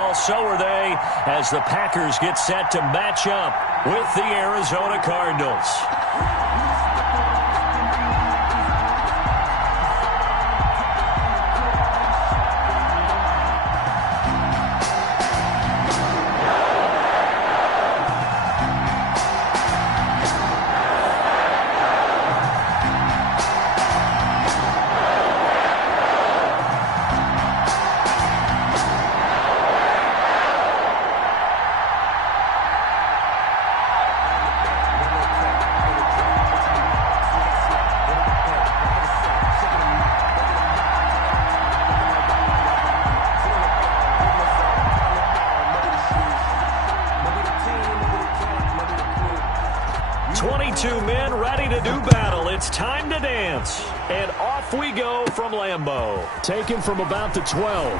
So are they, as the Packers get set to match up with the Arizona Cardinals. Men ready to do battle. It's time to dance. And off we go from Lambeau. Taken from about the 12.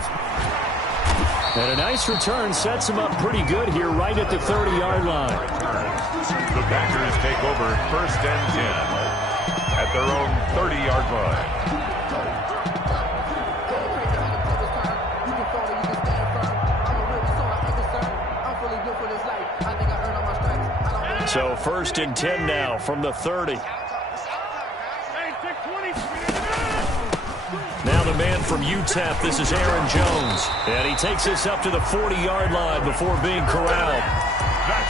And a nice return sets him up pretty good here right at the 30-yard line. The Packers take over 1st and 10 at their own 30-yard line. So 1st and 10 now from the 30. Now the man from UTEP, this is Aaron Jones. And he takes this up to the 40-yard line before being corralled.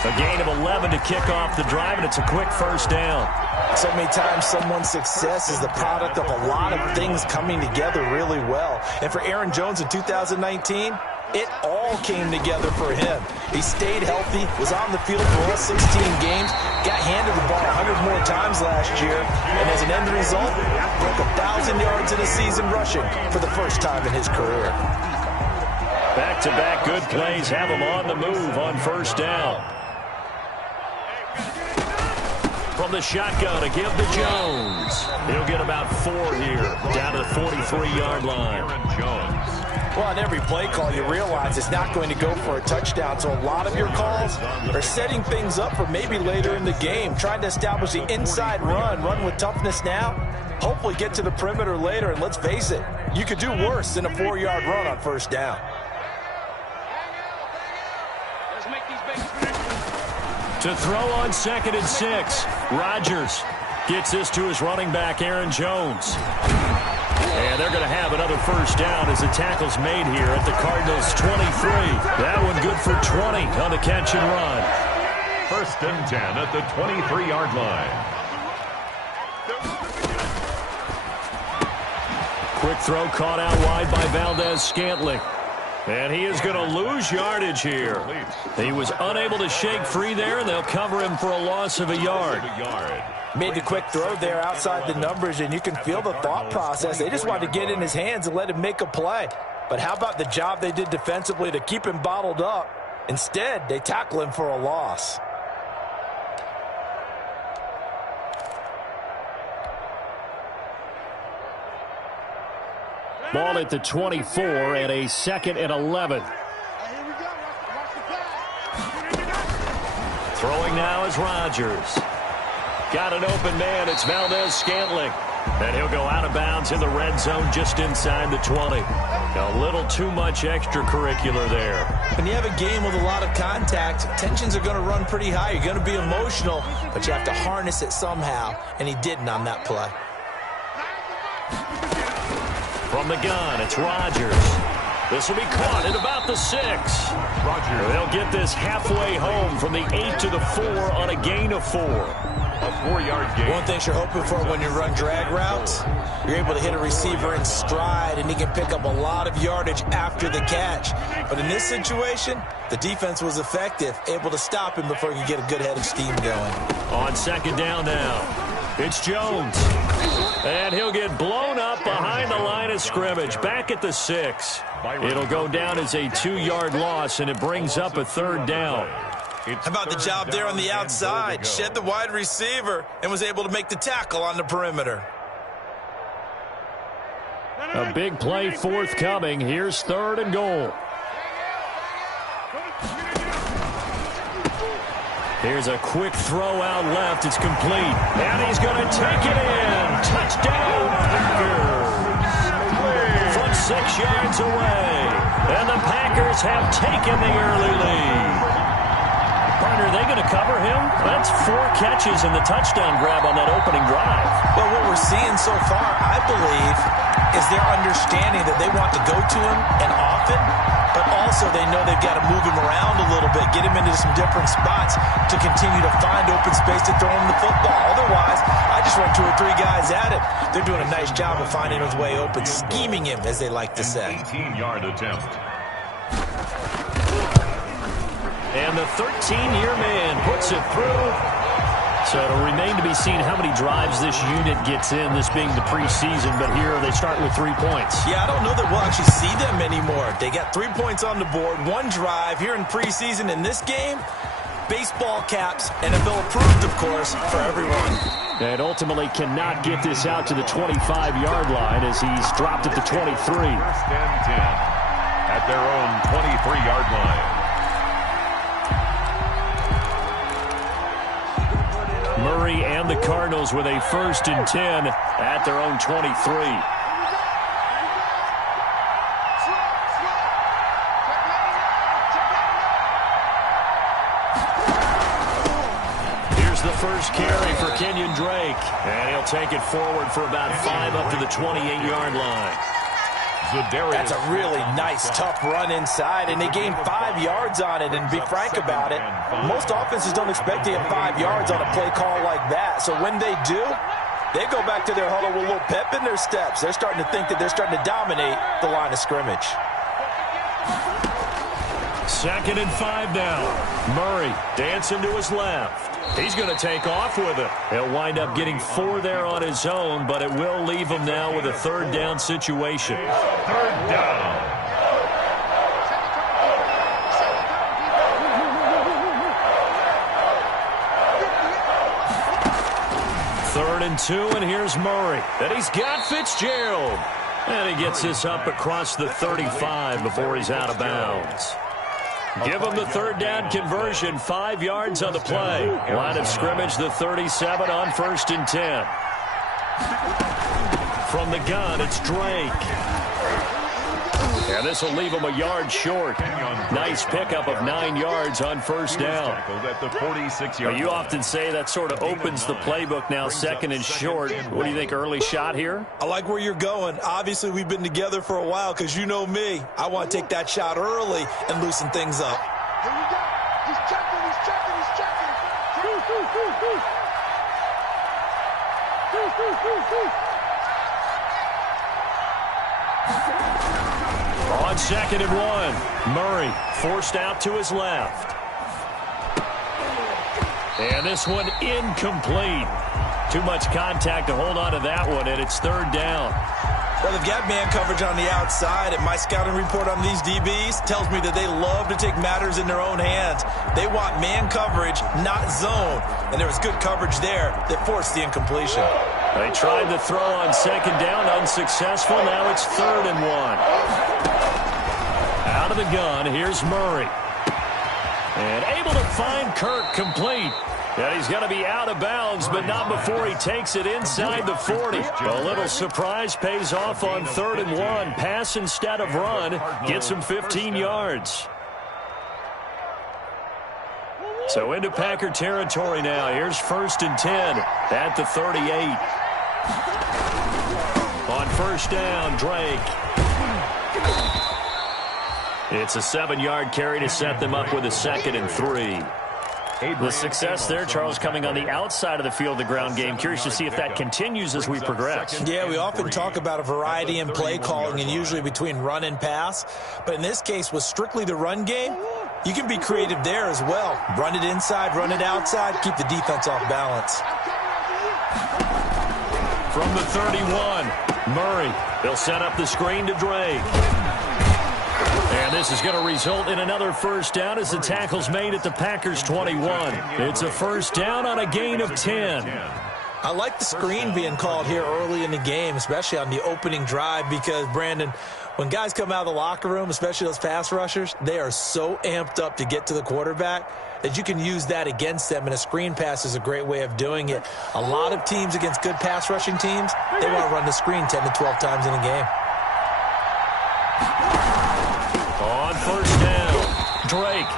A gain of 11 to kick off the drive, and it's a quick 1st down. So many times someone's success is the product of a lot of things coming together really well. And for Aaron Jones in 2019, it all came together for him. He stayed healthy, was on the field for all 16 games, got handed the ball 100 more times last year, and as an end result, broke 1,000 yards in a season rushing for the first time in his career. Back-to-back good plays have him on the move on 1st down. From the shotgun to give to Jones. He'll get about 4 here, down to the 43-yard line. Aaron Jones. Well, on every play call, you realize it's not going to go for a touchdown. So a lot of your calls are setting things up for maybe later in the game, trying to establish the inside run with toughness now, hopefully get to the perimeter later. And let's face it, you could do worse than a 4-yard run on 1st down. To throw on 2nd and 6, Rodgers gets this to his running back, Aaron Jones. And they're going to have another 1st down as the tackle's made here at the Cardinals' 23. That one good for 20 on the catch and run. 1st and 10 at the 23-yard line. Quick throw caught out wide by Valdez-Scantling. And he is going to lose yardage here. He was unable to shake free there, and they'll cover him for a loss of a yard. Made the quick throw there outside the numbers, and you can feel the thought process. They just wanted to get in his hands and let him make a play. But how about the job they did defensively to keep him bottled up? Instead, they tackle him for a loss. Ball at the 24 and a 2nd and 11. Throwing now is Rodgers. Got an open man. It's Valdez-Scantling. And he'll go out of bounds in the red zone just inside the 20. A little too much extracurricular there. When you have a game with a lot of contact, tensions are going to run pretty high. You're going to be emotional, but you have to harness it somehow, and he didn't on that play. From the gun, it's Rodgers. This will be caught at about the 6. Rodgers. They'll get this halfway home from the 8 to the 4 on a gain of 4. A 4-yard gain. One thing you're hoping for when you run drag routes, you're able to hit a receiver in stride, and he can pick up a lot of yardage after the catch. But in this situation, the defense was effective, able to stop him before he could get a good head of steam going. On 2nd down now. It's Jones. And he'll get blown up behind the line of scrimmage. Back at the 6. It'll go down as a 2-yard loss, and it brings up a 3rd down. How about the job there on the outside? Shed the wide receiver and was able to make the tackle on the perimeter. A big play forthcoming. Here's 3rd and goal. Here's a quick throw out left. It's complete. And he's going to take it in. Touchdown, Packers. From 6 yards away. And the Packers have taken the early lead. Partner, are they going to cover him? That's 4 catches and the touchdown grab on that opening drive. Well, what we're seeing so far, I believe, is their understanding that they want to go to him and often, but also they know they've got to move him around a little bit, get him into some different spots to continue to find open space to throw him the football. Otherwise, I just run 2 or 3 guys at it. They're doing a nice job of finding his way open, scheming him, as they like to say. 18-yard attempt. And the 13-year man puts it through. So it'll remain to be seen how many drives this unit gets in, this being the preseason. But here they start with 3 points. Yeah, I don't know that we'll actually see them anymore. They got 3 points on the board, 1 drive here in preseason. In this game, baseball caps, NFL approved, of course, for everyone. And ultimately cannot get this out to the 25-yard line as he's dropped at the 23. First and 10 at their own 23-yard line. Murray and the Cardinals with a 1st and 10 at their own 23. Here's the first carry for Kenyon Drake. And he'll take it forward for about 5 up to the 28-yard line. That's a really nice, tough run inside, and they gained 5 yards on it. And to be frank about it, most offenses don't expect to get 5 yards on a play call like that. So when they do, they go back to their huddle with a little pep in their steps. They're starting to think that they're starting to dominate the line of scrimmage. 2nd and 5 now. Murray dancing to his left. He's going to take off with it. He'll wind up getting 4 there on his own, but it will leave him now with a 3rd down situation. 3rd down. Third and 2, and here's Murray. And he's got Fitzgerald. And he gets this up across the 35 before he's out of bounds. Give him the 3rd down conversion, 5 yards on the play. Line of scrimmage, the 37 on 1st and 10. From the gun, it's Drake. And this will leave him a yard short. Nice pickup of 9 yards on 1st down. Well, you often say that sort of opens the playbook now, 2nd and short. What do you think, early shot here? I like where you're going. Obviously, we've been together for a while because you know me. I want to take that shot early and loosen things up. Here we go. He's checking, he's checking, he's checking. On 2nd and 1, Murray forced out to his left. And this one incomplete. Too much contact to hold on to that one, and it's 3rd down. Well, they've got man coverage on the outside, and my scouting report on these DBs tells me that they love to take matters in their own hands. They want man coverage, not zone. And there was good coverage there that forced the incompletion. They tried the throw on 2nd down, unsuccessful. Now it's 3rd and 1. Out of the gun, here's Murray. And able to find Kirk complete. And he's going to be out of bounds, but not before he takes it inside the 40. A little surprise pays off on 3rd and 1. Pass instead of run. Gets him 15 yards. So into Packer territory now. Here's 1st and 10 at the 38. On 1st down, Drake. It's a 7-yard carry to set them up with a 2nd and 3. The success there, Charles, coming on the outside of the field, the ground game. Curious to see if that continues as we progress. Yeah, we often talk about a variety in play calling and usually between run and pass. But in this case, with strictly the run game, you can be creative there as well. Run it inside, run it outside, keep the defense off balance. From the 31, Murray. They'll set up the screen to Drake. And this is going to result in another 1st down as the tackle's made at the Packers' 21. It's a 1st down on a gain of 10. I like the screen being called here early in the game, especially on the opening drive, because, Brandon, when guys come out of the locker room, especially those pass rushers, they are so amped up to get to the quarterback that you can use that against them, and a screen pass is a great way of doing it. A lot of teams against good pass rushing teams, they want to run the screen 10 to 12 times in a game. Drake.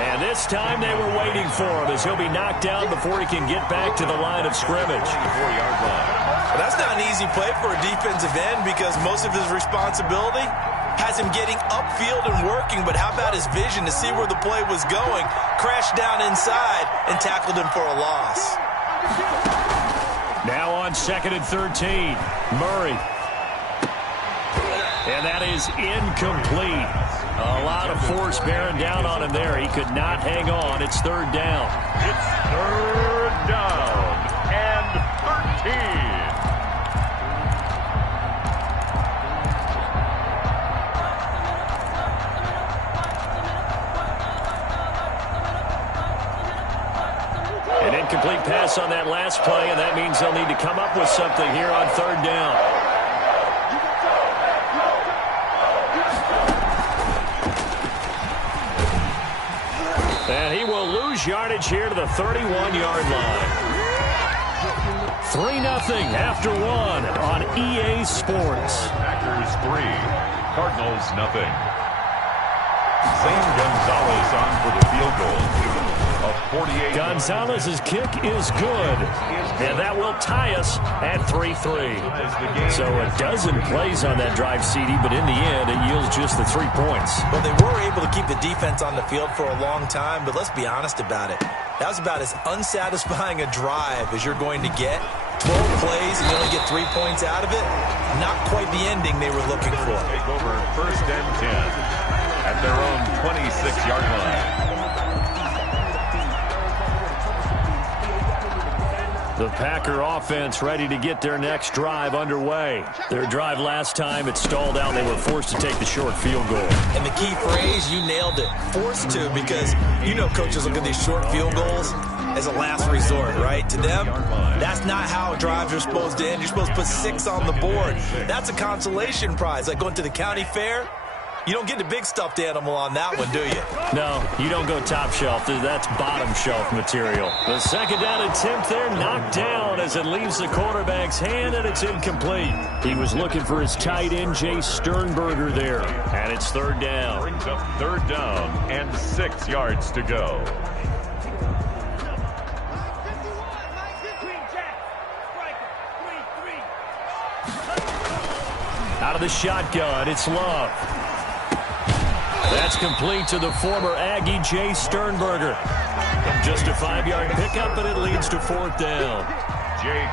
And this time they were waiting for him as he'll be knocked down before he can get back to the line of scrimmage. 4-yard line. Well, that's not an easy play for a defensive end because most of his responsibility has him getting upfield and working, but how about his vision to see where the play was going, crashed down inside, and tackled him for a loss. Now on 2nd and 13, Murray. And that is incomplete. A lot of force bearing down on him there. He could not hang on. It's 3rd down. It's 3rd down and 13. An incomplete pass on that last play, and that means they'll need to come up with something here on 3rd down. And he will lose yardage here to the 31-yard line. 3-0 after 1 on EA Sports. Packers 3, Cardinals nothing. Zane Gonzalez on for the field goal. A 48. Gonzalez's kick is good, and that will tie us at 3-3. So a dozen plays on that drive, CD, but in the end, it yields just the 3 points. Well, they were able to keep the defense on the field for a long time, but let's be honest about it. That was about as unsatisfying a drive as you're going to get. 12 plays and you only get 3 points out of it. Not quite the ending they were looking for. Take over 1st and 10 at their own 26-yard line. The Packer offense ready to get their next drive underway. Their drive last time, it stalled out. They were forced to take the short field goal. And the key phrase, you nailed it. Forced to, because you know coaches look at these short field goals as a last resort, right? To them, that's not how drives are supposed to end. You're supposed to put 6 on the board. That's a consolation prize. Like going to the county fair, you don't get the big stuffed animal on that one, do you? No, you don't go top shelf. That's bottom shelf material. The 2nd down attempt there knocked down as it leaves the quarterback's hand, and it's incomplete. He was looking for his tight end, Jay Sternberger there. And it's 3rd down. Brings up 3rd down and 6 yards to go. Out of the shotgun, it's Love. That's complete to the former Aggie, Jay Sternberger. Just a 5-yard pickup, but it leads to 4th down.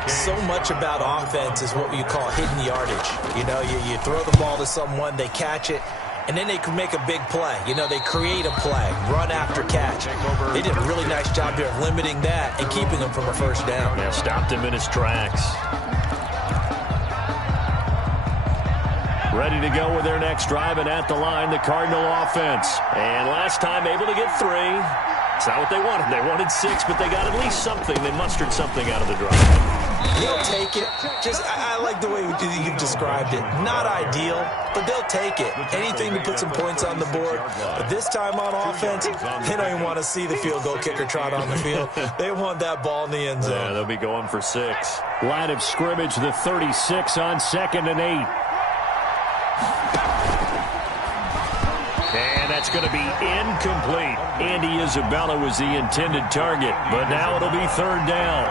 So much about offense is what you call hidden yardage. You know, you throw the ball to someone, they catch it, and then they can make a big play. You know, they create a play, run after catch. They did a really nice job here of limiting that and keeping them from a 1st down. Yeah, stopped him in his tracks. Ready to go with their next drive, and at the line, the Cardinal offense. And last time, able to get 3. It's not what they wanted. They wanted 6, but they got at least something. They mustered something out of the drive. They'll take it. I like the way you've described it. Not ideal, but they'll take it. Anything to put some points on the board. But this time on offense, they don't even want to see the field goal kicker trot on the field. They want that ball in the end zone. Yeah, they'll be going for 6. Line of scrimmage, the 36 on 2nd and 8. And that's going to be incomplete. Andy Isabella was the intended target, but now it'll be 3rd down.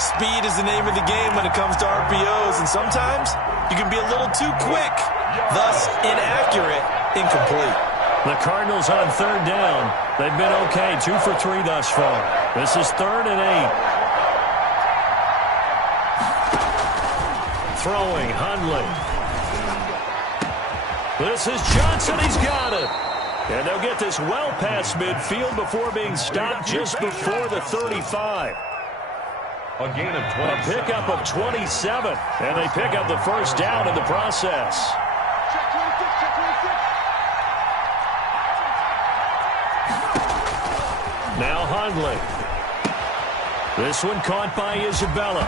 Speed is the name of the game when it comes to RPOs, and sometimes you can be a little too quick, thus inaccurate, incomplete. The Cardinals on 3rd down. They've been okay, 2 for 3 thus far. This is 3rd and 8. Throwing, Hundley. This is Johnson. He's got it. And they'll get this well past midfield before being stopped just before the 35. A gain of 20. A pickup of 27. And they pick up the 1st down in the process. Now Hundley. This one caught by Isabella.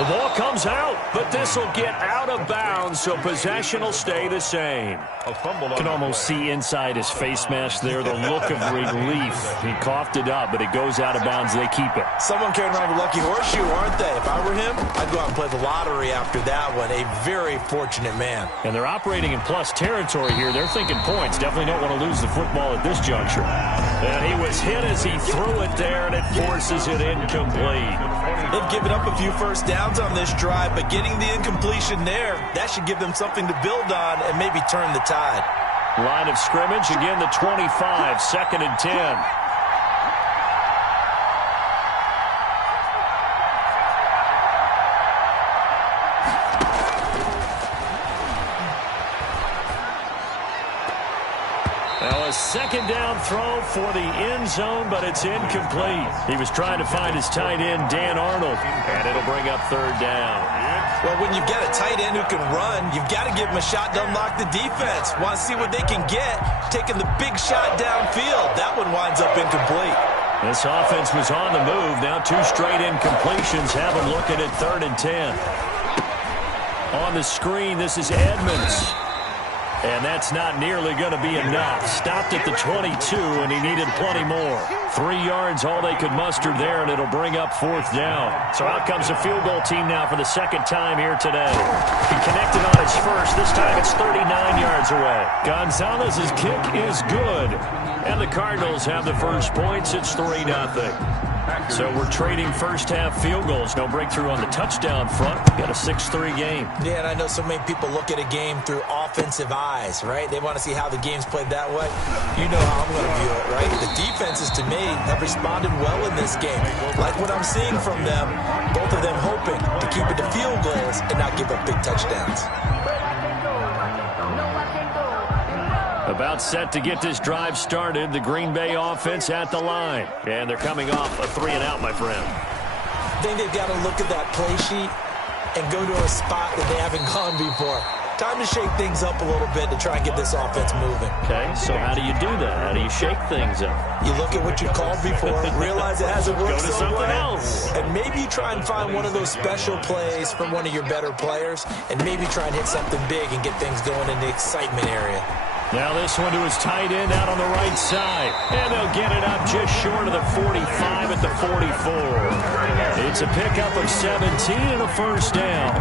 The ball comes out, but this will get out of bounds, so possession will stay the same. You Can almost see inside his face mask there the look of relief. He coughed it up, but it goes out of bounds. They keep it. Someone carrying around a lucky horseshoe, aren't they? If I were him, I'd go out and play the lottery after that one. A very fortunate man. And they're operating in plus territory here. They're thinking points. Definitely don't want to lose the football at this juncture. And he was hit as he threw it there, and it forces it incomplete. They've given up a few first downs on this drive, but getting the incompletion there, that should give them something to build on and maybe turn the tide. Line of scrimmage, again the 25, 2nd and 10. Now a second down throw for the end zone, but it's incomplete. He was trying to find his tight end, Dan Arnold, and it'll bring up 3rd down. Well, when you've got a tight end who can run, you've got to give him a shot to unlock the defense. Want to see what they can get, taking the big shot downfield. That one winds up incomplete. This offense was on the move. Now 2 straight incompletions have them looking at 3rd and 10. On the screen, this is Edmonds. And that's not nearly going to be enough. Stopped at the 22, and he needed plenty more. 3 yards, all they could muster there, and it'll bring up 4th down. So out comes the field goal team now for the 2nd time here today. He connected on his first. This time it's 39 yards away. Gonzalez's kick is good. And the Cardinals have the first points. It's 3-0. So we're trading first-half field goals. No breakthrough on the touchdown front. Got a 6-3 game. Yeah, and I know so many people look at a game through offensive eyes, right? They want to see how the game's played that way. You know how I'm going to view it, right? The defenses, to me, have responded well in this game. Like what I'm seeing from them, both of them hoping to keep it to field goals and not give up big touchdowns. About set to get this drive started. The Green Bay offense at the line. And they're coming off a 3-and-out, my friend. I think they've got to look at that play sheet and go to a spot that they haven't gone before. Time to shake things up a little bit to try and get this offense moving. Okay, so how do you do that? How do you shake things up? You look at what you called before, realize it hasn't worked Go to something else. And maybe you try and find one of those special plays from one of your better players, and maybe try and hit something big and get things going in the excitement area. Now this one to his tight end out on the right side. And they'll get it up just short of the 45 at the 44. It's a pickup of 17 and a first down.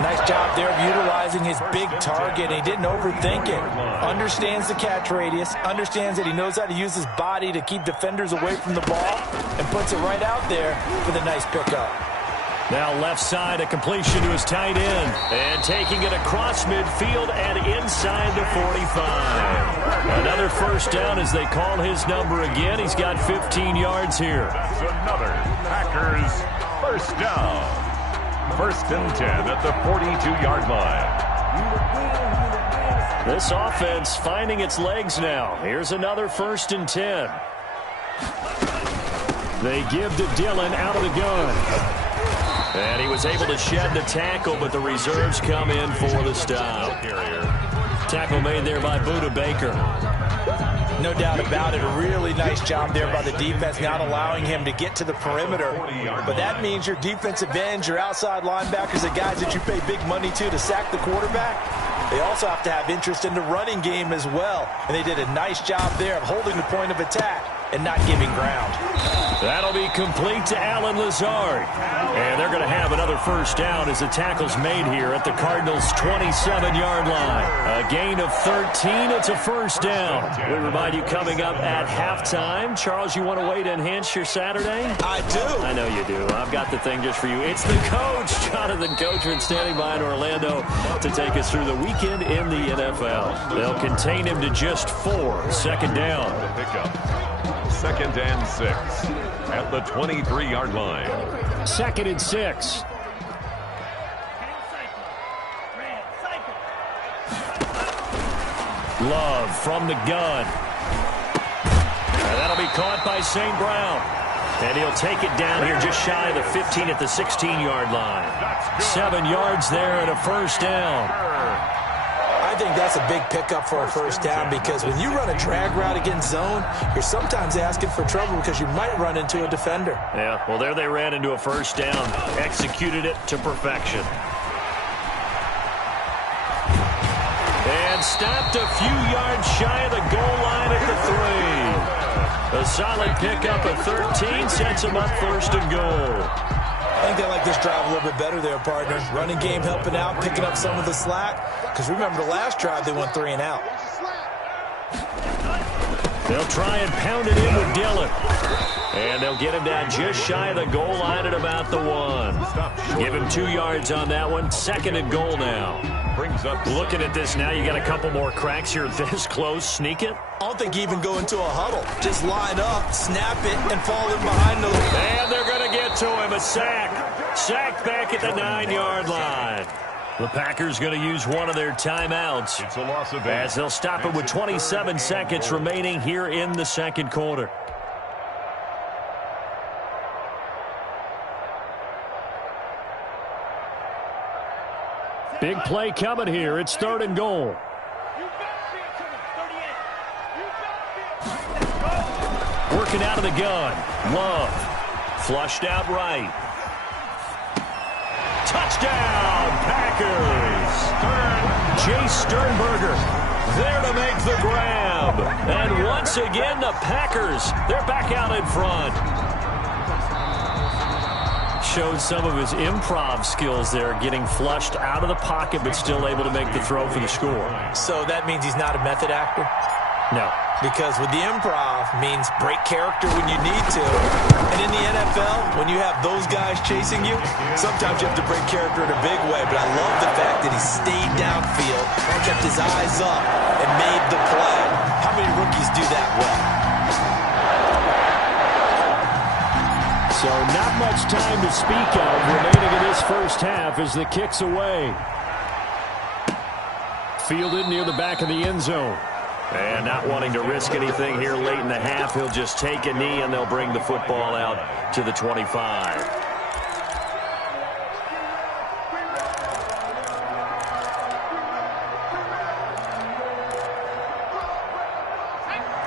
Nice job there of utilizing his big target. He didn't overthink it. Understands the catch radius. Understands that he knows how to use his body to keep defenders away from the ball. And puts it right out there for the nice pickup. Now left side, a completion to his tight end. And taking it across midfield and inside the 45. Another first down as they call his number again. He's got 15 yards here. That's another Packers first down. 1st and 10 at the 42-yard line. This offense finding its legs now. Here's another 1st and 10. They give to Dillon out of the gun. And he was able to shed the tackle, but the reserves come in for the stop. Tackle made there by Budda Baker. No doubt about it. A really nice job there by the defense, not allowing him to get to the perimeter. But that means your defensive ends, your outside linebackers, the guys that you pay big money to sack the quarterback, they also have to have interest in the running game as well. And they did a nice job there of holding the point of attack and not giving ground. That'll be complete to Allen Lazard. And they're going to have another first down as the tackle's made here at the Cardinals' 27-yard line. A gain of 13. It's a first down. We remind you coming up at halftime. Charles, you want a way to enhance your Saturday? I do. I know you do. I've got the thing just for you. It's the coach, Jonathan Coachman, standing by in Orlando to take us through the weekend in the NFL. They'll contain him to just 4. 2nd down. The pickup. 2nd and 6 at the 23-yard line. 2nd and 6. Love from the gun. And that'll be caught by St. Brown. And he'll take it down here just shy of the 15 at the 16-yard line. 7 yards there and a first down. I think that's a big pickup for a first down because when you run a drag route against zone, you're sometimes asking for trouble because you might run into a defender. Yeah, well, there they ran into a first down. Executed it to perfection. And stopped a few yards shy of the goal line at the 3. A solid pickup of 13 sets them up first and goal. I think they like this drive a little bit better there, partner. Running game helping out, picking up some of the slack. Because remember, the last drive they went 3 and out. They'll try and pound it in with Dillon. And they'll get him down just shy of the goal line at about the 1. Give him 2 yards on that one. Second and goal now. Looking at this now, you got a couple more cracks here this close. Sneak it. I don't think even go into a huddle. Just line up, snap it, and fall in behind the... And they're going to get to him. A sack. Sack back at the 9-yard line. The Packers going to use one of their timeouts. It's a loss of 8. As they'll stop it with 27 seconds remaining here in the second quarter. Big play coming here. It's 3rd and goal. Working out of the gun. Love. Flushed out right. Touchdown, Packers. Chase Sternberger there to make the grab. And once again, the Packers, they're back out in front. Showed some of his improv skills there, getting flushed out of the pocket but still able to make the throw for the score. So that means he's not a method actor? No. Because with the improv means break character when you need to. And in the NFL, when you have those guys chasing you, sometimes you have to break character in a big way. But I love the fact that he stayed downfield, kept his eyes up, and made the play. How many rookies do that well? So not much time to speak of remaining in this first half as the kick's away. Fielded near the back of the end zone. And not wanting to risk anything here late in the half, he'll just take a knee and they'll bring the football out to the 25.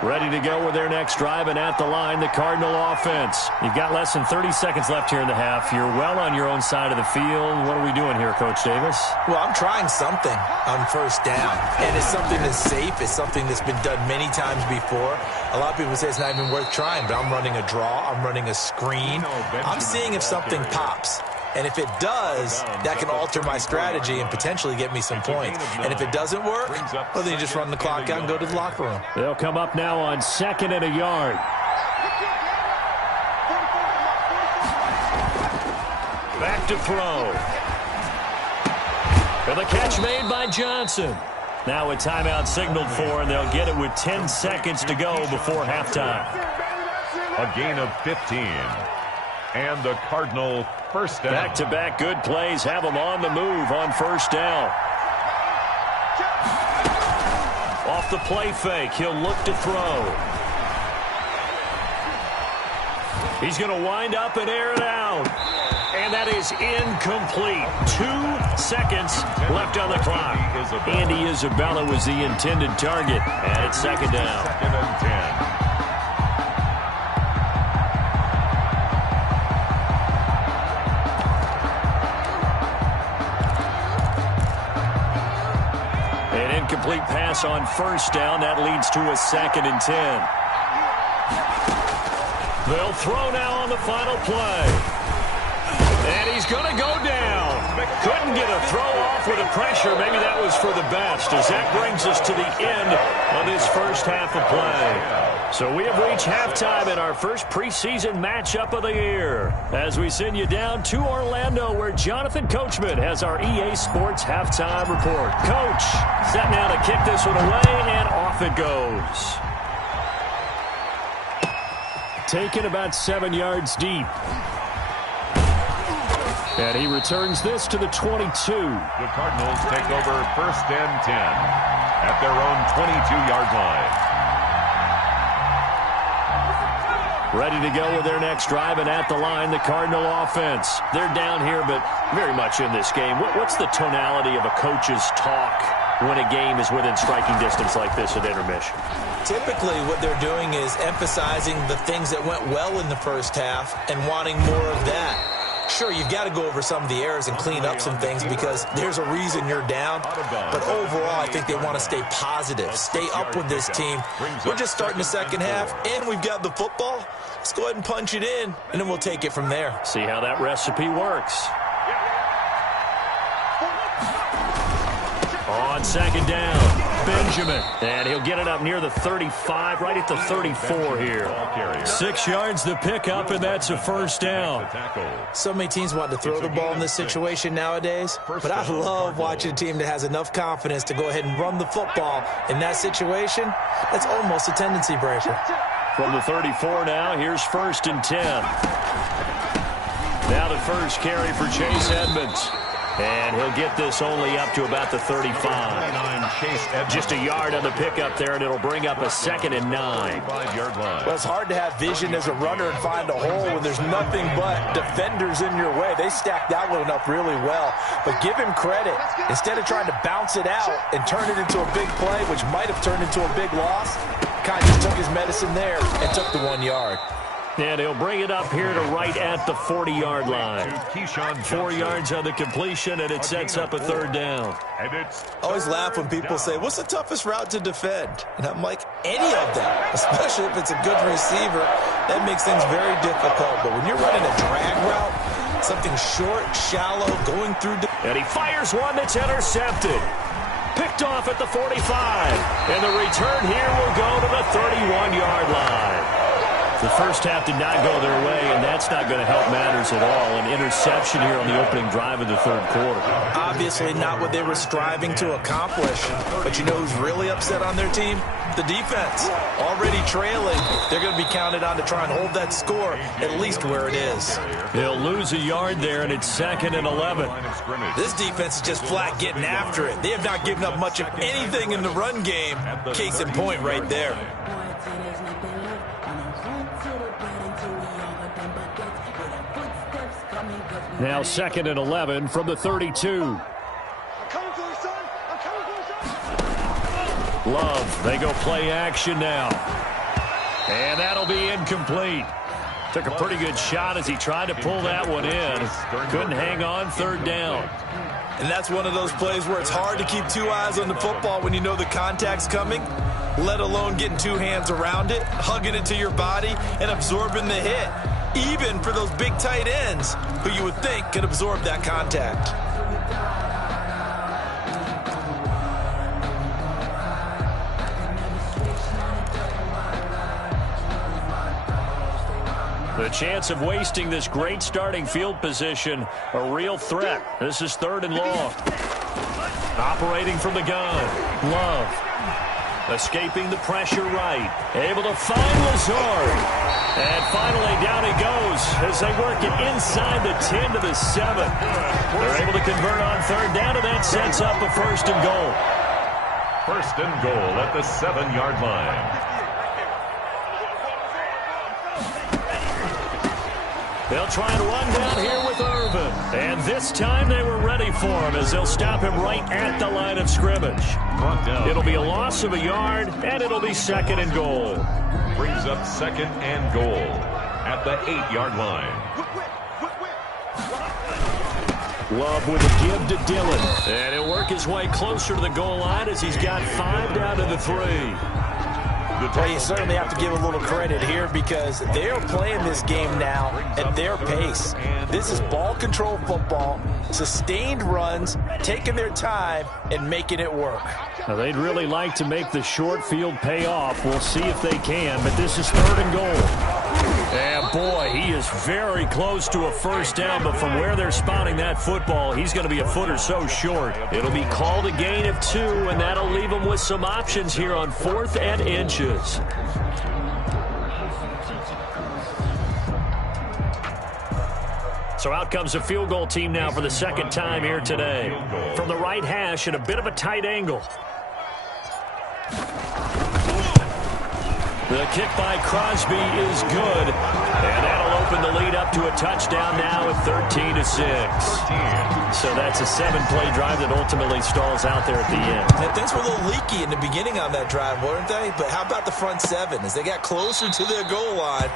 Ready to go with their next drive, and at the line, the Cardinal offense. You've got less than 30 seconds left here in the half. You're well on your own side of the field. What are we doing here, Coach Davis? Well, I'm trying something on first down, and it's something that's safe. It's something that's been done many times before. A lot of people say it's not even worth trying, but I'm running a draw. I'm running a screen. I'm seeing if something pops. And if it does, that can alter my strategy and potentially get me some points. And if it doesn't work, well, then you just run the clock out and go to the locker room. They'll come up now on 2nd and a yard. Back to throw. And the catch made by Johnson. Now a timeout signaled for, and they'll get it with 10 seconds to go before halftime. A gain of 15. And the Cardinal first down. Back-to-back good plays have them on the move on first down. Off the play fake, he'll look to throw. He's going to wind up and air it out. And that is incomplete. 2 seconds left on the clock. Andy Isabella was the intended target. And it's second down. 2nd and 10. Incomplete pass on first down. That leads to a 2nd and 10. They'll throw now on the final play. And he's going to go down. Couldn't get a throw off with the pressure. Maybe that was for the best, as that brings us to the end of this first half of play. So we have reached halftime in our first preseason matchup of the year, as we send you down to Orlando, where Jonathan Coachman has our EA Sports halftime report. Coach, set now to kick this one away, and off it goes. Taken about 7 yards deep. And he returns this to the 22. The Cardinals take over 1st and 10 at their own 22-yard line. Ready to go with their next drive, and at the line, the Cardinal offense. They're down here, but very much in this game. What's the tonality of a coach's talk when a game is within striking distance like this at intermission? Typically, what they're doing is emphasizing the things that went well in the first half and wanting more of that. Sure, you've got to go over some of the errors and clean up some things because there's a reason you're down. But overall, I think they want to stay positive, stay up with this team. We're just starting the second half, and we've got the football. Let's go ahead and punch it in, and then we'll take it from there. See how that recipe works. On second down, Benjamin. And he'll get it up near the 35, right at the 34 here. 6 yards the pickup, and that's a first down. So many teams want to throw the ball in this situation nowadays, but I love watching a team that has enough confidence to go ahead and run the football. In that situation, that's almost a tendency breaker. From the 34 now, here's 1st and 10. Now the first carry for Chase Edmonds. And he'll get this only up to about the 35. Just a yard on the pickup there, and it'll bring up a 2nd and 9. Well, it's hard to have vision as a runner and find a hole when there's nothing but defenders in your way. They stacked that one up really well. But give him credit. Instead of trying to bounce it out and turn it into a big play, which might have turned into a big loss, kind of just took his medicine there and took the 1 yard. And he'll bring it up here to right at the 40-yard line. 4 yards on the completion, and it sets up a 3rd down. I always laugh when people say, what's the toughest route to defend? And I'm like, any of them, especially if it's a good receiver. That makes things very difficult. But when you're running a drag route, something short, shallow, going through. And he fires one that's intercepted. Picked off at the 45. And the return here will go to the 31-yard line. The first half did not go their way, and that's not going to help matters at all. An interception here on the opening drive of the 3rd quarter. Obviously not what they were striving to accomplish. But you know who's really upset on their team? The defense. Already trailing. They're going to be counted on to try and hold that score at least where it is. They'll lose a yard there, and it's 2nd and 11. This defense is just flat getting after it. They have not given up much of anything in the run game. Case in point right there. Now 2nd and 11 from the 32. Love, they go play action now. And that'll be incomplete. Took a pretty good shot as he tried to pull that one in. Couldn't hang on, 3rd down. And that's one of those plays where it's hard to keep 2 eyes on the football when you know the contact's coming, let alone getting 2 hands around it, hugging it to your body, and absorbing the hit. Even for those big tight ends who you would think could absorb that contact. The chance of wasting this great starting field position, a real threat. This is 3rd and long. Operating from the gun, Love. Escaping the pressure right. Able to find Lazard. And finally, down he goes as they work it inside the 10 to the 7. They're able to convert on 3rd down, and that sets up a 1st and goal. 1st and goal at the 7-yard line. They'll try and run down here with Irvin. And this time they were ready for him as they'll stop him right at the line of scrimmage. It'll be a loss of a yard, and it'll be 2nd and goal. Brings up 2nd and goal at the 8-yard line. Love with a give to Dillon. And he'll work his way closer to the goal line as he's got 5 down to the 3. Well, you certainly have to give a little credit here because they're playing this game now at their pace. This is ball control football, sustained runs, taking their time, and making it work. Now, they'd really like to make the short field pay off. We'll see if they can, but this is 3rd and goal. And, boy, he is very close to a 1st down, but from where they're spotting that football, he's going to be a foot or so short. It'll be called a gain of 2, and that'll leave them with some options here on 4th and inches. So out comes a field goal team now for the 2nd time here today. From the right hash at a bit of a tight angle. The kick by Crosby is good, and that'll open the lead up to a touchdown now at 13-6. So that's a 7-play drive that ultimately stalls out there at the end. And things were a little leaky in the beginning on that drive, weren't they? But how about the front seven? As they got closer to their goal line,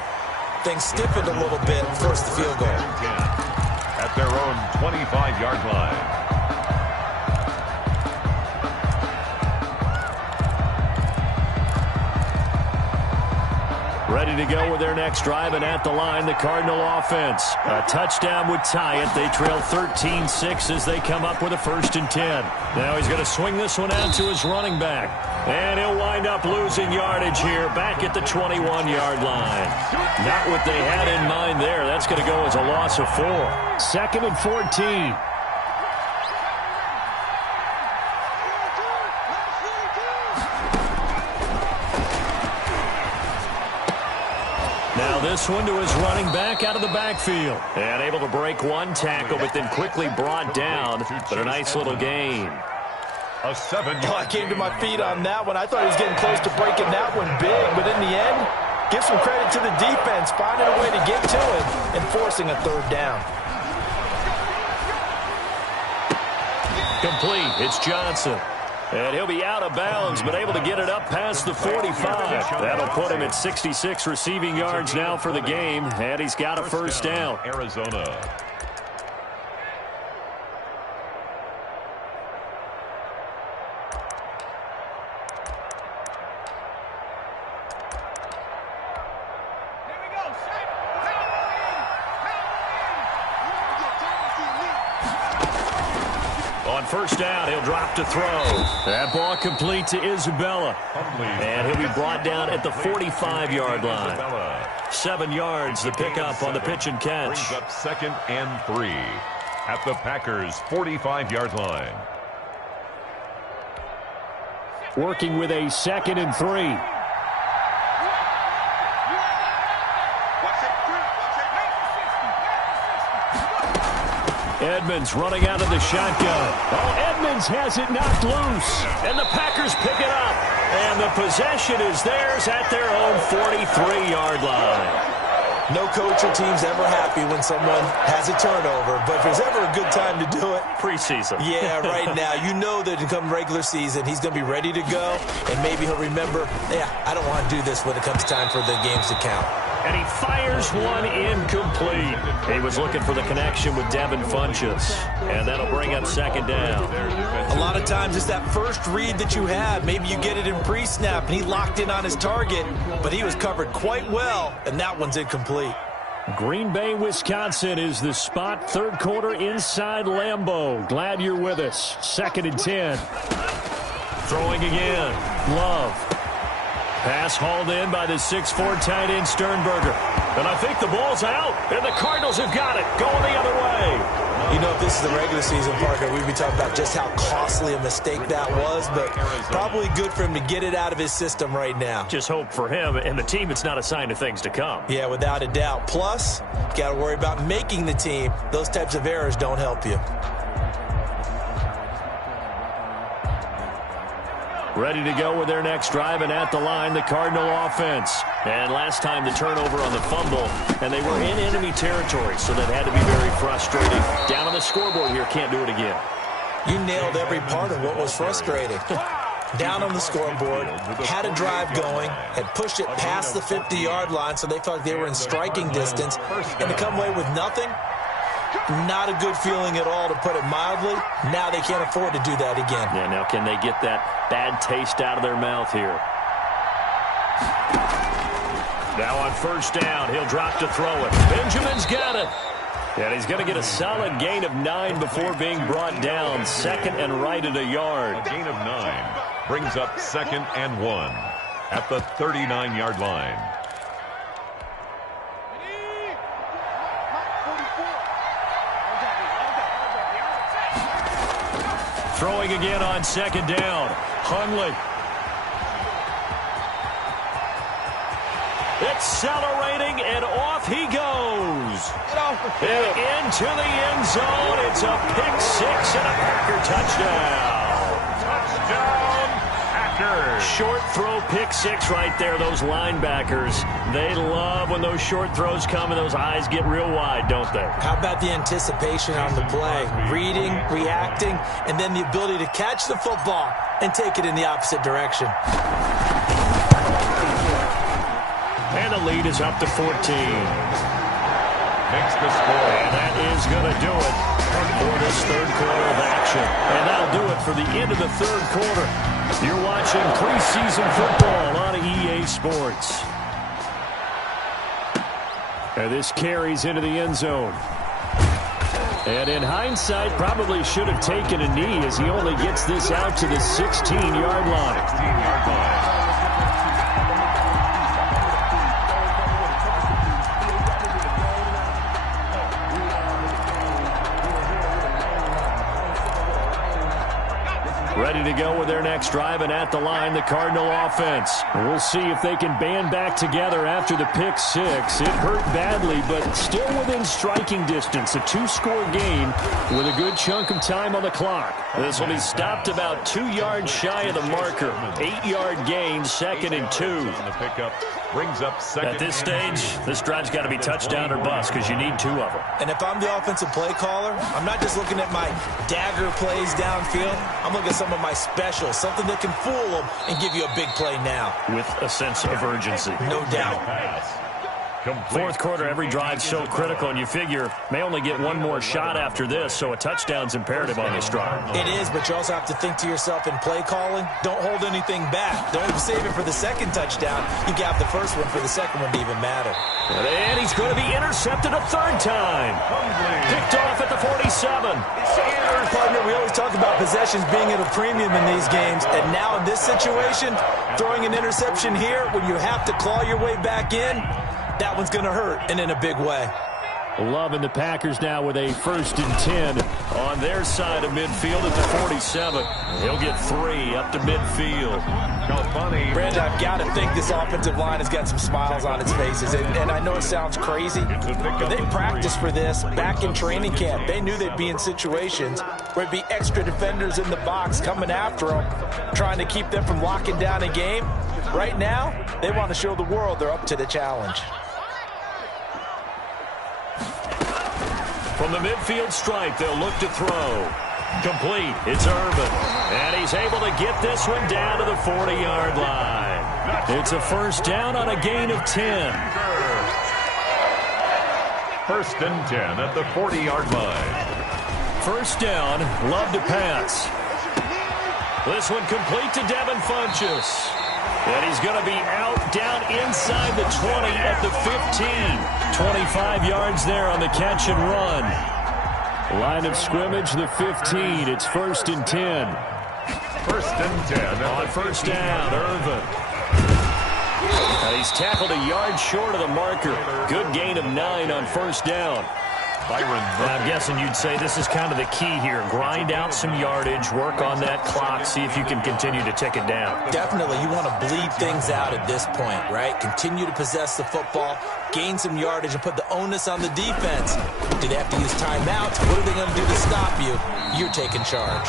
things stiffened a little bit and forced the field goal. At their own 25-yard line. Ready to go with their next drive, and at the line, the Cardinal offense. A touchdown would tie it. They trail 13-6 as they come up with a 1st and 10. Now he's going to swing this one out to his running back. And he'll wind up losing yardage here back at the 21-yard line. Not what they had in mind there. That's going to go as a loss of 4. 2nd and 14. Now this one to his running back out of the backfield. And able to break one tackle, but then quickly brought down. But a nice little gain. A 7-yard I came to my feet on that one. I thought he was getting close to breaking that one big. But in the end, give some credit to the defense, finding a way to get to it and forcing a 3rd down. Complete. It's Johnson. And he'll be out of bounds, but able to get it up past the 45. That'll put him at 66 receiving yards now for the game, and he's got a 1st down. Arizona. On 1st down, he'll drop to throw. That ball complete to Isabella. And he'll be brought down at the 45-yard line. 7 yards, the pickup on the pitch and catch. Brings up 2nd and 3 at the Packers' 45-yard line. Working with a 2nd and 3. Edmonds running out of the shotgun. Oh, Edmonds has it knocked loose. And the Packers pick it up. And the possession is theirs at their own 43-yard line. No coach or team's ever happy when someone has a turnover, but if there's ever a good time to do it, preseason. Yeah, right now. You know that come regular season, he's going to be ready to go, and maybe he'll remember, yeah, I don't want to do this when it comes time for the games to count. And he fires one incomplete. He was looking for the connection with Devin Funchess, and that'll bring up 2nd down. A lot of times it's that first read that you have. Maybe you get it in pre-snap, and he locked in on his target, but he was covered quite well, and that one's incomplete. Green Bay, Wisconsin is the spot. 3rd quarter inside Lambeau. Glad you're with us. 2nd and 10. Throwing again. Love. Pass hauled in by the 6'4" tight end Sternberger. And I think the ball's out, and the Cardinals have got it, going the other way. You know, if this is the regular season, Parker, we'd be talking about just how costly a mistake that was, but probably good for him to get it out of his system right now. Just hope for him and the team it's not a sign of things to come. Yeah, without a doubt. Plus, got to worry about making the team. Those types of errors don't help you. Ready to go with their next drive, and at the line, the Cardinal offense. And last time the turnover on the fumble, and they were in enemy territory, so that had to be very frustrating. Down on the scoreboard here, can't do it again. You nailed every part of what was frustrating. Down on the scoreboard, had a drive going, had pushed it past the 50-yard line, so they felt like they were in striking distance, and to come away with nothing, not a good feeling at all, to put it mildly. Now they can't afford to do that again. Yeah, now can they get that bad taste out of their mouth here? Now on 1st down, he'll drop to throw it. Benjamin's got it. And he's going to get a solid gain of 9 before being brought down. 2nd and right at a yard. A gain of 9 brings up 2nd and 1 at the 39-yard line. Throwing again on 2nd down. Hundley. Accelerating, and off he goes. And into the end zone. It's a pick 6 and a Packer touchdown. Touchdown, Short throw, pick six right there, those linebackers. They love when those short throws come and those eyes get real wide, don't they? How about the anticipation on the play? Reading, reacting, and then the ability to catch the football and take it in the opposite direction. And the lead is up to 14. Makes the score. And that is going to do it for this third quarter of action. And that'll do it for the end of the third quarter. You're watching preseason football on EA Sports. And this carries into the end zone. And in hindsight, probably should have taken a knee as he only gets this out to the 16-yard line. 16-yard line. Ready to go with their next drive, and at the line, the Cardinal offense. We'll see if they can band back together after the pick six. It hurt badly, but still within striking distance. A two-score game with a good chunk of time on the clock. This will be stopped about 2 yards shy of the marker. 8-yard gain, 2nd and 2. The pickup brings up second. At this stage, this drive's got to be touchdown or bust because you need 2 of them. And if I'm the offensive play caller, I'm not just looking at my dagger plays downfield. I'm looking at some of my specials, something that can fool them and give you a big play now. With a sense of urgency. No doubt. Fourth quarter, every drive's so critical, and you figure may only get one more shot after this, so a touchdown's imperative on this drive. It is, but you also have to think to yourself in play calling, don't hold anything back. Don't save it for the second touchdown. You got the first one for the second one to even matter. And he's going to be intercepted a third time. Picked off at the 47. Partner, we always talk about possessions being at a premium in these games, and now in this situation, throwing an interception here when you have to claw your way back in, that one's going to hurt, and in a big way. Loving the Packers now with a 1st and 10 on their side of midfield at the 47. He'll get 3 up to midfield. Brandon, I've got to think this offensive line has got some smiles on its faces. And I know it sounds crazy, but they practiced for this back in training camp. They knew they'd be in situations where it'd be extra defenders in the box coming after them, trying to keep them from locking down a game. Right now, they want to show the world they're up to the challenge. From the midfield stripe, they'll look to throw. Complete. It's Irvin. And he's able to get this one down to the 40-yard line. It's a first down on a gain of 10. 1st and 10 at the 40-yard line. First down, love to pass. This one complete to Devin Funchess. And he's going to be out down inside the 20 at the 15. 25 yards there on the catch and run. Line of scrimmage, the 15. It's 1st and 10. 1st and 10. On first down, Irvin. And he's tackled a yard short of the marker. Good gain of 9 on first down. I'm guessing you'd say this is kind of the key here. Grind out some yardage, work on that clock, see if you can continue to tick it down. Definitely. You want to bleed things out at this point, right? Continue to possess the football, gain some yardage, and put the onus on the defense. Do they have to use timeouts? What are they going to do to stop you? You're taking charge.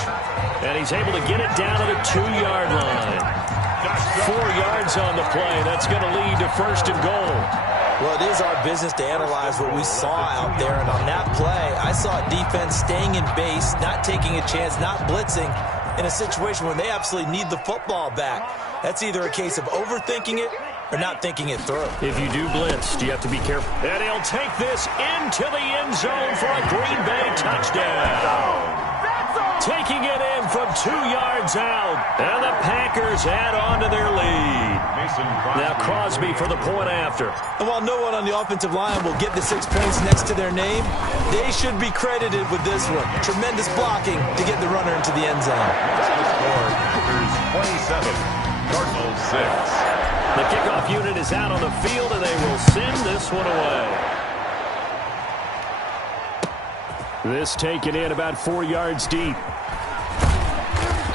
And he's able to get it down to the 2-yard line. 4 yards on the play. That's going to lead to 1st and goal. Well, it is our business to analyze what we saw out there, and on that play, I saw a defense staying in base, not taking a chance, not blitzing, in a situation where they absolutely need the football back. That's either a case of overthinking it or not thinking it through. If you do blitz, you have to be careful. And he'll take this into the end zone for a Green Bay touchdown. Taking it in from 2 yards out, and the Packers add on to their lead. Now Crosby for the point after. And while no one on the offensive line will get the 6 points next to their name, they should be credited with this one. Tremendous blocking to get the runner into the end zone. Packers 27, Cardinals 6. The kickoff unit is out on the field, and they will send this one away. This taken in about 4 yards deep.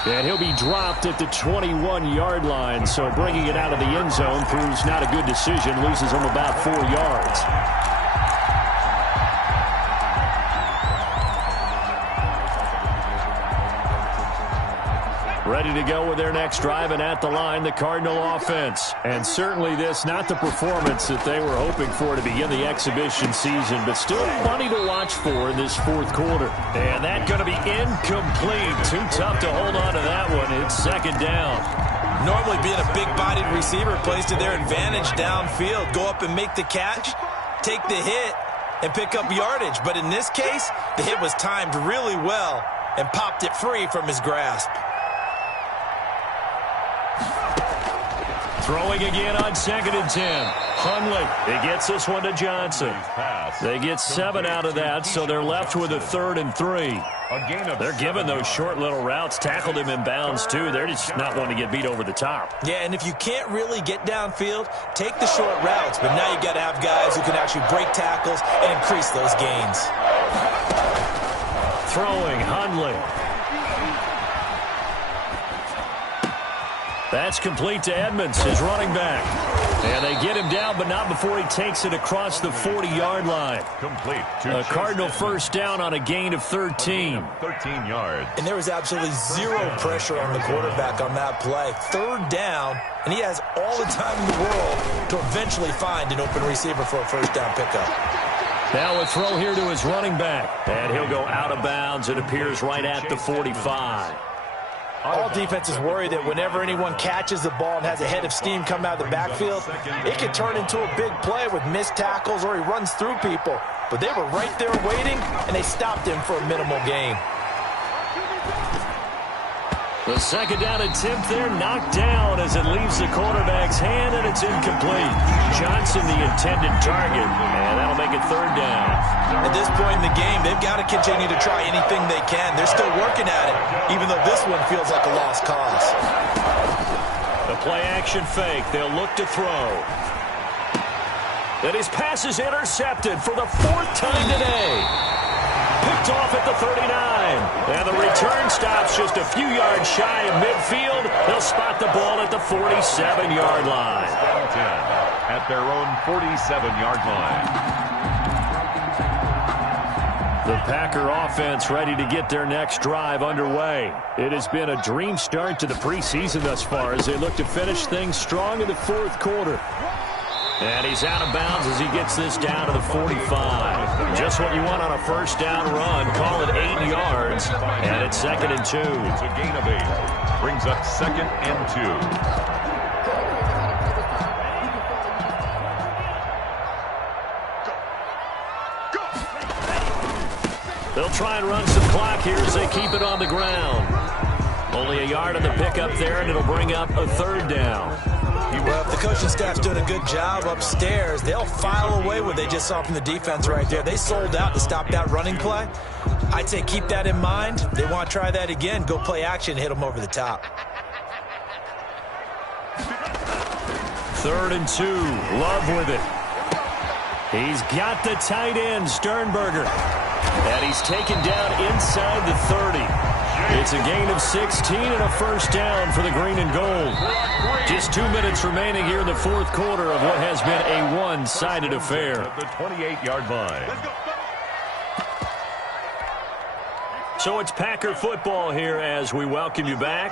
And he'll be dropped at the 21-yard line, so bringing it out of the end zone proves not a good decision, loses him about 4 yards. Ready to go with their next drive, and at the line, the Cardinal offense. And certainly this, not the performance that they were hoping for to begin the exhibition season, but still plenty to watch for in this fourth quarter. And that's going to be incomplete. Too tough to hold on to that one. It's second down. Normally being a big-bodied receiver plays to their advantage downfield. Go up and make the catch, take the hit, and pick up yardage. But in this case, the hit was timed really well and popped it free from his grasp. Throwing again on 2nd and 10. Hundley, he gets this one to Johnson. They get 7 out of that, so they're left with a 3rd and 3. They're giving those short little routes, tackled him in bounds too. They're just not wanting to get beat over the top. Yeah, and if you can't really get downfield, take the short routes. But now you got to have guys who can actually break tackles and increase those gains. Throwing, Hundley. That's complete to Edmonds, his running back. And they get him down, but not before he takes it across the 40-yard line. Complete. A Cardinal first down on a gain of 13. 13 yards. And there was absolutely zero pressure on the quarterback on that play. 3rd down, and he has all the time in the world to eventually find an open receiver for a first down pickup. Now a throw here to his running back. And he'll go out of bounds. It appears right at the 45. All defenses worry that whenever anyone catches the ball and has a head of steam come out of the backfield, it can turn into a big play with missed tackles or he runs through people. But they were right there waiting, and they stopped him for a minimal gain. The 2nd down attempt there knocked down as it leaves the quarterback's hand, and it's incomplete. Johnson the intended target, and that'll make it 3rd down. At this point in the game, they've got to continue to try anything they can. They're still working at it, even though this one feels like a lost cause. The play-action fake. They'll look to throw. And his pass is intercepted for the 4th time today. Picked off at the 39. And the return stops just a few yards shy of midfield. They'll spot the ball at the 47-yard line. At their own 47-yard line. The Packer offense ready to get their next drive underway. It has been a dream start to the preseason thus far as they look to finish things strong in the 4th quarter. And he's out of bounds as he gets this down to the 45. Just what you want on a first down run. Call it 8 yards. And it's 2nd and 2. It's a gain of 8. Brings up 2nd and 2. They'll try and run some clock here as they keep it on the ground. Only a yard on the pickup there, and it'll bring up a 3rd down. Well, if the coaching staff's doing a good job upstairs, they'll file away what they just saw from the defense right there. They sold out to stop that running play. I'd say keep that in mind. They want to try that again. Go play action, hit them over the top. 3rd and 2. Love with it. He's got the tight end, Sternberger. And he's taken down inside the 30. It's a gain of 16 and a first down for the green and gold. Just 2 minutes remaining here in the 4th quarter of what has been a one-sided affair. At the 28-yard line. So it's Packer football here as we welcome you back.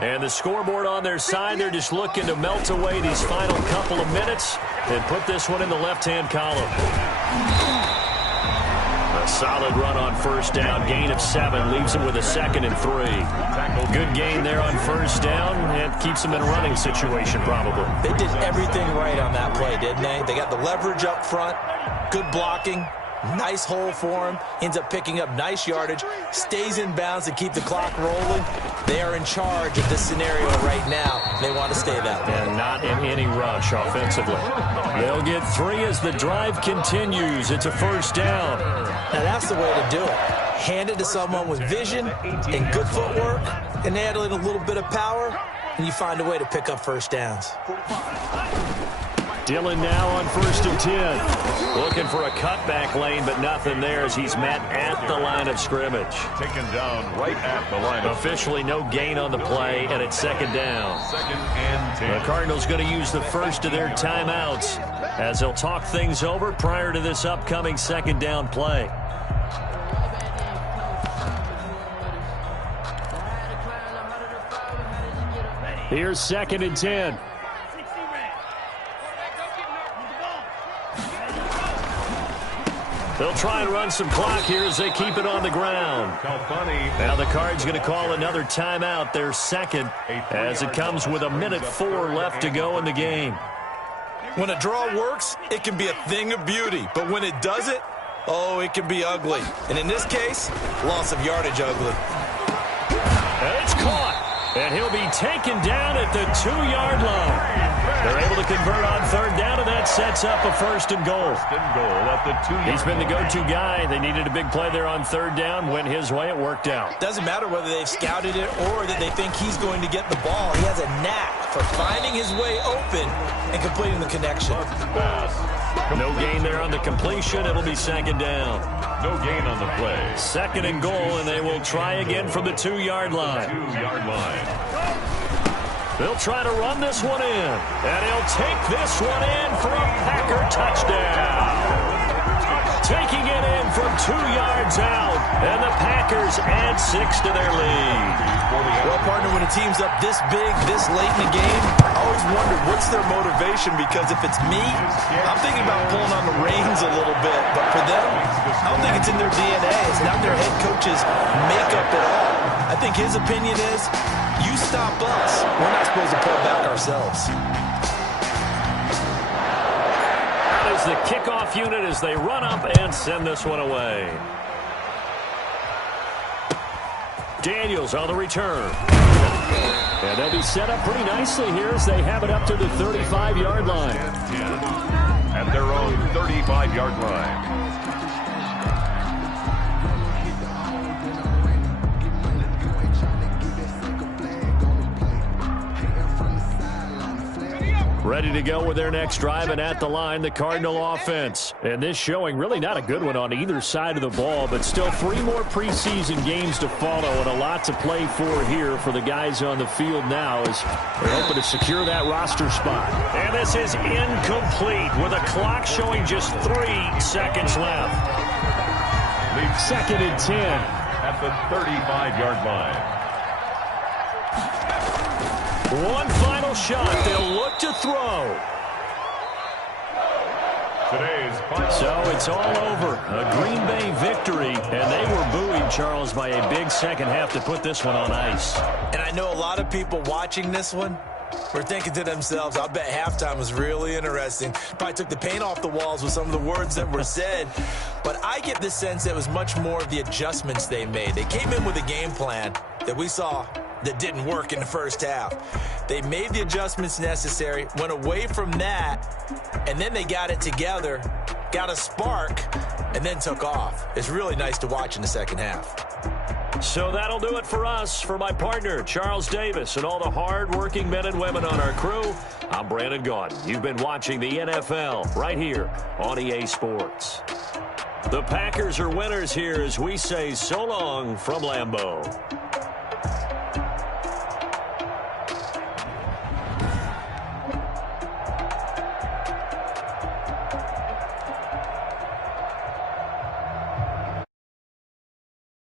And the scoreboard on their side, they're just looking to melt away these final couple of minutes and put this one in the left-hand column. A solid run on first down. Gain of 7 leaves him with a 2nd and 3. Good gain there on first down. And keeps him in a running situation probably. They did everything right on that play, didn't they? They got the leverage up front, good blocking, nice hole for him, ends up picking up nice yardage, stays in bounds to keep the clock rolling. They are in charge of this scenario right now. They want to stay that way. And not in any rush offensively. They'll get 3 as the drive continues. It's a first down. Now that's the way to do it. Hand it to someone with vision and good footwork, and add in a little bit of power, and you find a way to pick up first downs. Dillon now on 1st and 10. Looking for a cutback lane, but nothing there as he's met at the line of scrimmage. Taken down right at the line of Officially no gain on the play, and it's 2nd down. 2nd and 10. The Cardinals going to use the first of their timeouts as they'll talk things over prior to this upcoming 2nd down play. Here's 2nd and 10. They'll try and run some clock here as they keep it on the ground. Now the Cards going to call another timeout, their second, as it comes with 1:04 left to go in the game. When a draw works, it can be a thing of beauty. But when it doesn't, oh, it can be ugly. And in this case, loss of yardage ugly. And it's caught. And he'll be taken down at the 2-yard line. They're able to convert on 3rd down, and that sets up a 1st and goal. He's been the go-to guy. They needed a big play there on 3rd down. Went his way. It worked out. Doesn't matter whether they've scouted it or that they think he's going to get the ball. He has a knack for finding his way open and completing the connection. No gain there on the completion. It'll be 2nd down. No gain on the play. 2nd and goal, and they will try again from the 2-yard line. 2-yard line. They'll try to run this one in, and he'll take this one in for a Packer touchdown. Taking it in from 2 yards out, and the Packers add 6 to their lead. Well, partner, when a team's up this big, this late in the game, I always wonder what's their motivation, because if it's me, I'm thinking about pulling on the reins a little bit. But for them, I don't think it's in their DNA. It's not their head coach's makeup at all. I think his opinion is, you stop us, we're not supposed to pull back ourselves. That is the kickoff unit as they run up and send this one away. Daniels on the return. And they'll be set up pretty nicely here as they have it up to the 35-yard line. At their own 35-yard line. Ready to go with their next drive, and at the line, the Cardinal offense. And this showing really not a good one on either side of the ball, but still 3 more preseason games to follow and a lot to play for here for the guys on the field now as they're hoping to secure that roster spot. And this is incomplete with a clock showing just 3 seconds left. 2nd and 10. At the 35-yard line. One final shot. They'll look to throw. So it's all over. A Green Bay victory, and they were buoyed, Charles, by a big second half to put this one on ice. And I know a lot of people watching this one were thinking to themselves, I bet halftime was really interesting. Probably took the paint off the walls with some of the words that were said. But I get the sense that it was much more of the adjustments they made. They came in with a game plan that we saw that didn't work in the first half. They made the adjustments necessary, went away from that, and then they got it together, got a spark, and then took off. It's really nice to watch in the second half. So that'll do it for us. For my partner, Charles Davis, and all the hard-working men and women on our crew, I'm Brandon Gaudin. You've been watching the NFL right here on EA Sports. The Packers are winners here as we say so long from Lambeau.